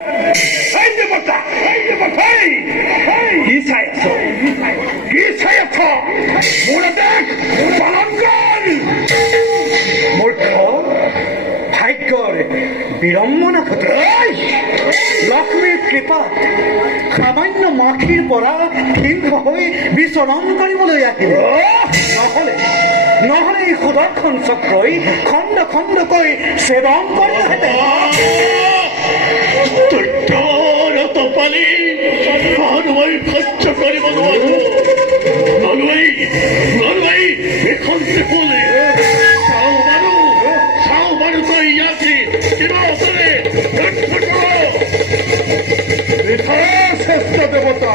এই দেবতা কি চাই আছ মোৰে দেখ পালন কৰ মূৰ্খ ভাগ্যৰ বিড়ম্বনা ঘটে লক্ষ্মীৰ কৃপাত সামান্য মাখিৰ পৰা সিংহ হৈ বিচৰণ কৰিবলৈ আহিল নহলে এই সুদৰ্শন চক্ৰই খণ্ড খণ্ডকৈ সেৱন কৰিলেহেঁতেন পালি মই সহ্য কৰিব নোৱাৰো এখন ত্ৰিপুলে চাও বাৰু তই ইয়াতে শ্ৰেষ্ঠ দেৱতা